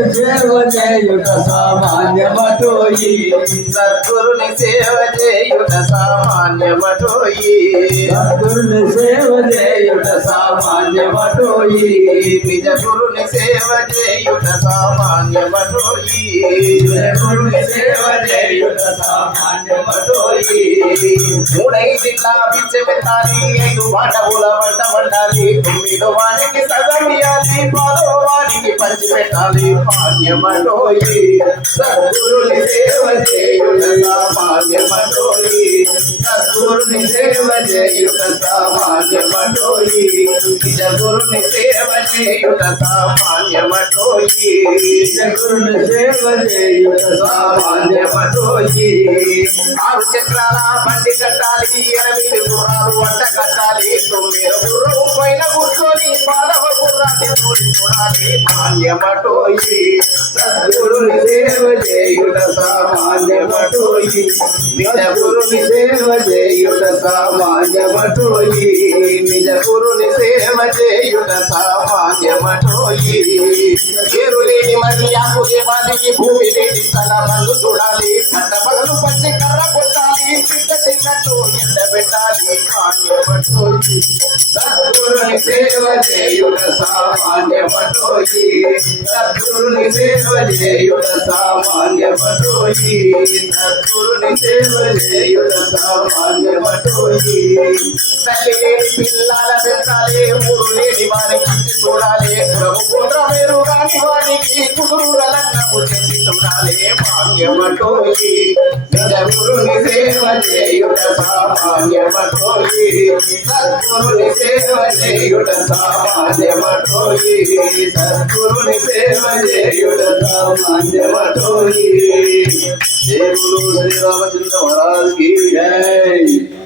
సద్గురుని సేవ చేయుట సామాన్యమటోయి సద్గురుని సేవ చేయుట సామాన్యమటోయి సద్గురుని సేవ చేయుట సామాన్యమటోయి నిజ గురుని సేవ చేయుట సామాన్యమటోయి గురుని సేవ చేయుట సామాన్యమటోయి మూడైదిట్లా పిచ్చె పెట్టాలి ఐదు వాటవుల వంట వండాలి తొమ్మిదో వానికి సగం ఇయ్యాలి పదో వానికి పంచి పెట్టాలి సద్గురుని సేవ చేయుట సామాన్యమటోయి సద్గురుని సేవ చేయుట సామాన్యమటోయి నిజ గురుని సేవ చేయుట సామాన్యమటోయి గురుని సేవ చేయుట సామాన్యమటోయి ఆరు చక్రాల బండి కట్టాలి ఎనిమిది గుర్రాలు వంట కట్టాలి తొమ్మిది గుర్రం పైన కూర్చొని పాదవ గుర్రాన్ని తోడి చూడాలి. సామాన్యమటోయి సద్గురుని సేవ చేయుట సామాన్యమటోయి నిజ గురుని సేవ చేయుట సామాన్యమటోయి నిజ గురుని సేవ చేయుట సామాన్యమటోయి. పేరు లేని మరి ఆకు దేవానికి భూమి లేని తన మందు చూడాలి పంట పగలు పచ్చి కర్ర కొట్టాలి చిట్ట చిన్నట్టు ఎండ పెట్టాలి మాన్యమటోయి సద్గురుని సేవ చేయుట సామాన్యమటోయి సద్గురుని సేవ చేయుట సామాన్యమటోయి సద్గురుని సేవ చేయుట సామాన్యమటోయి తల్లి లేని పిల్లల పెంచాలి ఊరు లేని వారికి చూడాలి. ప్రభు కుట్ర వేరు రాని వారికి కుదురు లగ్నము చేసి చూడాలి. మాన్యమటోయి నిజ గురుని సేవ చేయుట సామాన్యమటోయి? సద్గురుని సేవ చేయుట సామాన్యమటోయి? సద్గురుని సేవ చేయుట సామాన్యమటోయి? దేవుడు శ్రీరామచంద్ర మహారాజ్కి జై.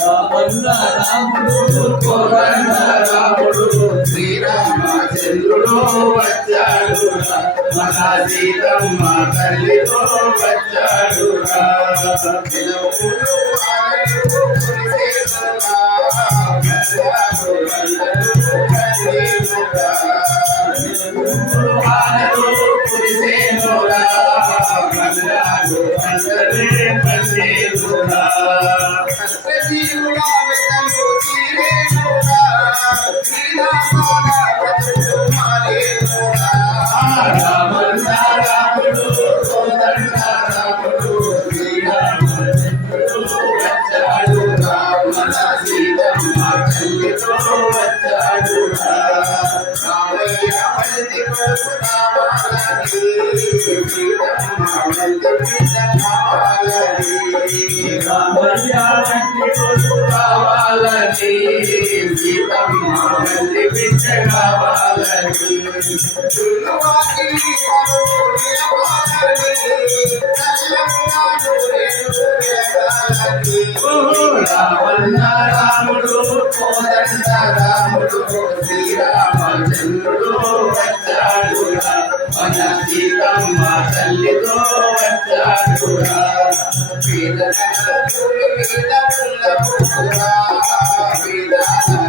రామన్న రాముడు కోదండ రాముడు వచ్చాడు మన సీతమ్మ తల్లితో వచ్చాడు కావాలని సీతమ్మ కావాలని రాముడు కోదండ రాముడు శ్రీరామచంద్రుడు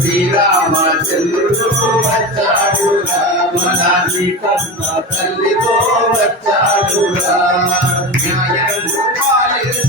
శ్రీరామచంద్రుడు వచ్చాడు మన సీతమ్మ తల్లితో వచ్చాడు న్యాయం రాముడు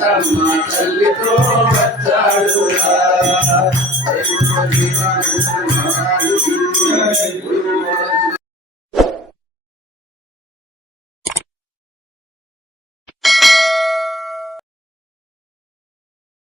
తమ్మ తల్లితో వచ్చాడురా